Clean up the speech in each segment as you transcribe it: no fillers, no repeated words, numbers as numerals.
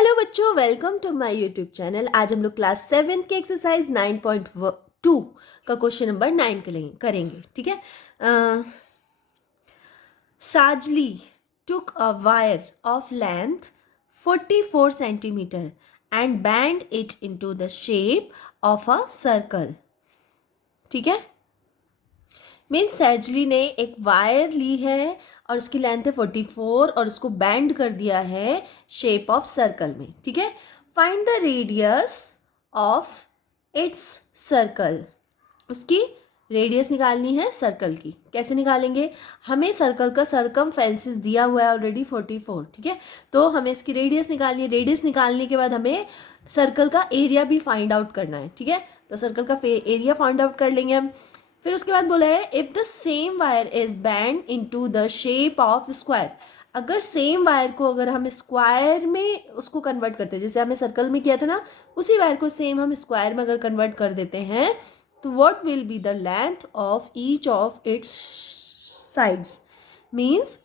Hello बच्चों, welcome to my YouTube channel. आज हम लोग क्लास 7 के एक्सरसाइज 9.2 का क्वेश्चन नंबर 9 करेंगे। ठीक है। साजली took a wire of length 44 centimeter and bent it into the shape of a circle। ठीक है। मीन्स सैजली ने एक वायर ली है और उसकी लेंथ है 44 और उसको बैंड कर दिया है शेप ऑफ सर्कल में। ठीक है। Find the radius of its circle. उसकी रेडियस निकालनी है सर्कल की। कैसे निकालेंगे? हमें सर्कल का सरकमफेरेंस दिया हुआ है ऑलरेडी 44। ठीक है। तो हमें इसकी रेडियस निकालनी है। रेडियस निकालने के बाद हमें सर्कल का एरिया भी फाइंड आउट करना है। ठीक है। तो सर्कल का एरिया फाइंड आउट कर लेंगे हम। फिर उसके बाद बोला है if the same wire is band into the shape of square. अगर सेम वायर को अगर हम स्क्वायर में उसको कन्वर्ट करते हैं, जैसे हमें सर्कल में किया था ना, उसी वायर को सेम हम स्क्वायर में अगर कन्वर्ट कर देते हैं तो what will be the length of each of its sides. Means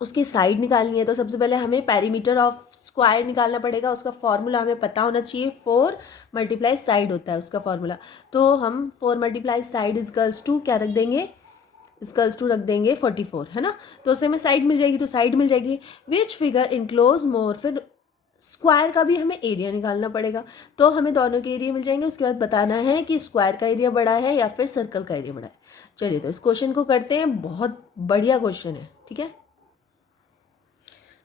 उसकी साइड निकालनी है तो सबसे पहले हमें पेरीमीटर ऑफ स्क्वायर निकालना पड़ेगा। उसका फॉर्मूला हमें पता होना चाहिए। 4 मल्टीप्लाई साइड होता है उसका फॉर्मूला। तो हम 4 मल्टीप्लाई साइड इजकल्स टू क्या रख देंगे? इजकल्स टू रख देंगे 44, है ना। तो उससे हमें साइड मिल जाएगी, तो साइड मिल जाएगी। विच फिगर इनक्लोज मोर। फिर स्क्वायर का भी हमें एरिया निकालना पड़ेगा। तो हमें दोनों के एरिया मिल जाएंगे। उसके बाद बताना है कि स्क्वायर का एरिया बड़ा है या फिर सर्कल का एरिया बड़ा है। चलिए तो इस क्वेश्चन को करते हैं। बहुत बढ़िया क्वेश्चन है। ठीक है।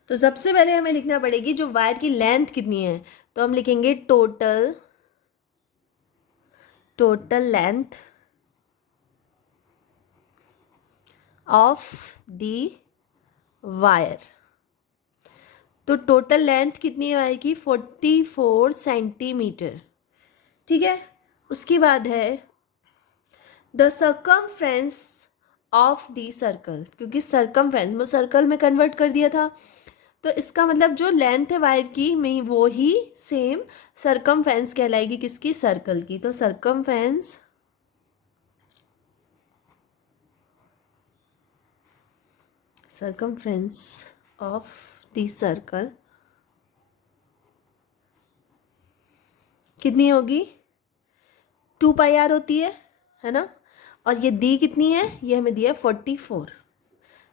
तो सबसे पहले हमें लिखना पड़ेगी जो वायर की लेंथ कितनी है। तो हम लिखेंगे total length of the wire. तो टोटल लेंथ कितनी है वायर की? 44 सेंटीमीटर। ठीक है। उसके बाद है the circumference of the circle, क्योंकि सर्कमफ्रेंस में सर्कल में कन्वर्ट कर दिया था, तो इसका मतलब जो लेंथ है वायर की में वो ही सेम सरकमफेरेंस कहलाएगी। किसकी? सर्कल की। तो सरकमफेरेंस ऑफ द सर्कल कितनी होगी? 2πr होती है ना। और ये दी कितनी है? ये हमें दिया 44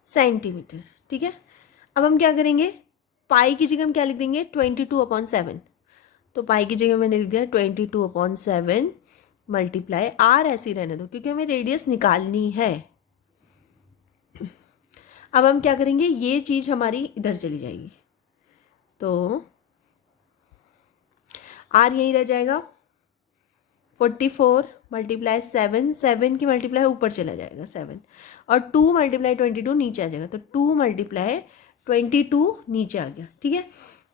सेंटीमीटर। ठीक है। अब हम क्या करेंगे? पाई की जगह हम क्या लिख देंगे? 22/7। तो पाई की जगह मैंने लिख दिया 22/7 मल्टीप्लाई आर। ऐसे ही रहने दो क्योंकि हमें रेडियस निकालनी है। अब हम क्या करेंगे? ये चीज़ हमारी इधर चली जाएगी तो आर यहीं रह जाएगा। 44 मल्टीप्लाई 7, 7 की मल्टीप्लाई ऊपर चला जाएगा 7, और 2 मल्टीप्लाई 22 नीचे आ जाएगा। तो 2 मल्टीप्लाई 22 नीचे आ गया। ठीक है।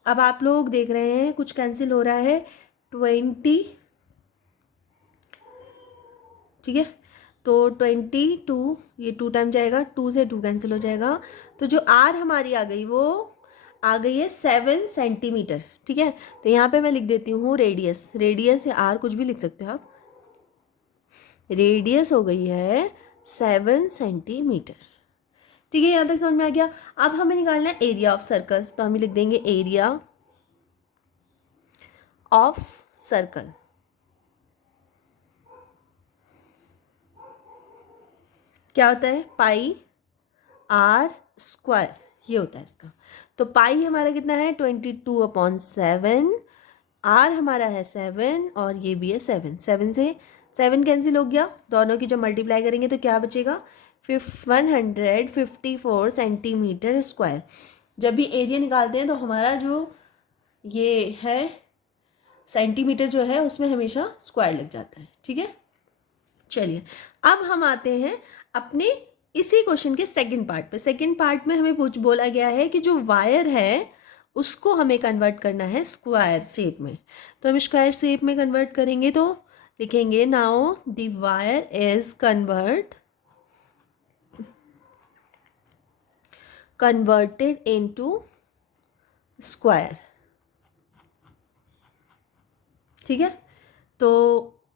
अब आप लोग देख रहे हैं कुछ कैंसिल हो रहा है। 20। ठीक है। तो 22, ये 2 टाइम जाएगा, 2 से 2 कैंसिल हो जाएगा। तो जो आर हमारी आ गई वो आ गई है 7 सेंटीमीटर। ठीक है। तो यहाँ पे मैं लिख देती हूँ रेडियस। रेडियस या आर कुछ भी लिख सकते हो आप। रेडियस हो गई है 7 सेंटीमीटर। ठीक है। यहाँ तक समझ में आ गया। अब हमें निकालना है एरिया ऑफ सर्कल। तो हम लिख देंगे एरिया ऑफ सर्कल। क्या होता है? पाई आर स्क्वायर, ये होता है इसका। तो पाई हमारा कितना है? 22/7। आर हमारा है 7 और ये भी है 7। 7 से 7 कैंसिल हो गया। दोनों की जब मल्टीप्लाई करेंगे तो क्या बचेगा? 154 सेंटीमीटर स्क्वायर। जब भी एरिया निकालते हैं तो हमारा जो ये है सेंटीमीटर जो है उसमें हमेशा स्क्वायर लग जाता है। ठीक है। चलिए अब हम आते हैं अपने इसी क्वेश्चन के सेकंड पार्ट पे। सेकंड पार्ट में हमें बोला गया है कि जो वायर है उसको हमें कन्वर्ट करना है स्क्वायर शेप में। तो हम स्क्वायर शेप में कन्वर्ट करेंगे तो लिखेंगे now the wire is converted into square. ठीक है। तो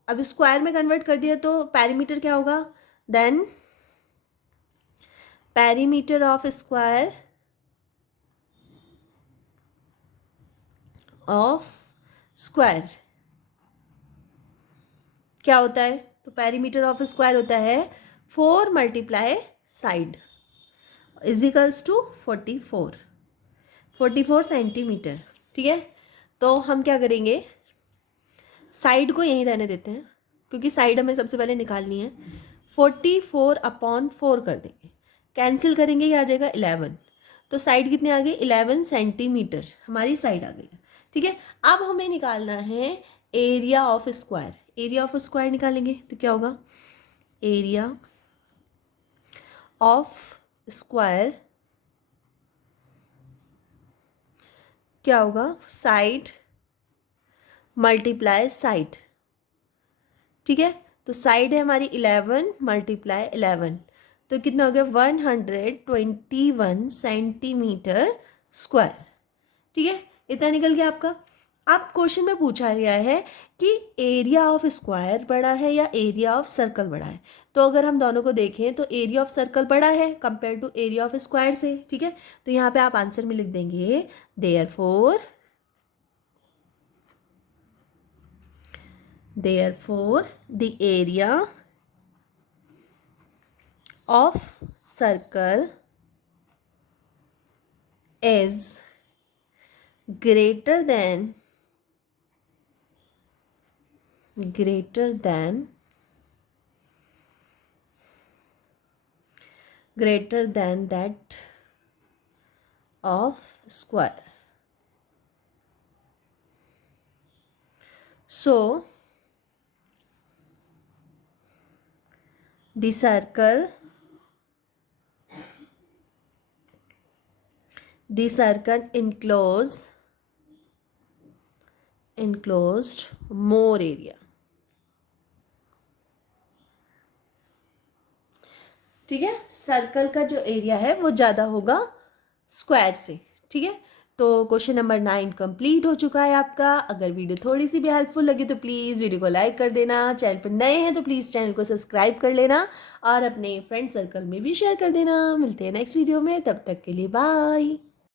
अब स्क्वायर में कन्वर्ट कर दिया तो पेरीमीटर क्या होगा? Then perimeter of square of square क्या होता है? तो पेरीमीटर ऑफ स्क्वायर होता है 4 multiply side equals to 44 centimetre. ठीक है, तो हम क्या करेंगे, साइड को यहीं रहने देते हैं क्योंकि साइड हमें सबसे पहले निकालनी है। 44/4 कर देंगे, कैंसिल करेंगे, ये आ जाएगा 11। तो साइड कितने आ गए? 11 सेंटीमीटर हमारी साइड आ गई। ठीक है, अब हमें निकालना है area of square. Area of square निकालेंगे तो क्या होगा? एरिया ऑफ स्क्वायर क्या होगा? Side multiply side. ठीक है, तो साइड है हमारी 11 मल्टीप्लाई 11, तो कितना हो गया? 121 सेंटीमीटर स्क्वायर। ठीक है, इतना निकल गया आपका। अब क्वेश्चन में पूछा गया है कि एरिया ऑफ स्क्वायर बड़ा है या एरिया ऑफ सर्कल बड़ा है। तो अगर हम दोनों को देखें तो एरिया ऑफ सर्कल बड़ा है compare to area of square से। ठीक है, तो यहाँ पे आप आंसर में लिख देंगे therefore the area of circle is greater than that of square. So the circle enclosed more area. ठीक है, सर्कल का जो एरिया है वो ज़्यादा होगा स्क्वायर से। ठीक है, तो क्वेश्चन नंबर 9 कंप्लीट हो चुका है आपका। अगर वीडियो थोड़ी सी भी हेल्पफुल लगी तो प्लीज़ वीडियो को लाइक कर देना, चैनल पर नए हैं तो प्लीज़ चैनल को सब्सक्राइब कर लेना और अपने फ्रेंड सर्कल में भी शेयर कर देना। मिलते हैं नेक्स्ट वीडियो में, तब तक के लिए बाय।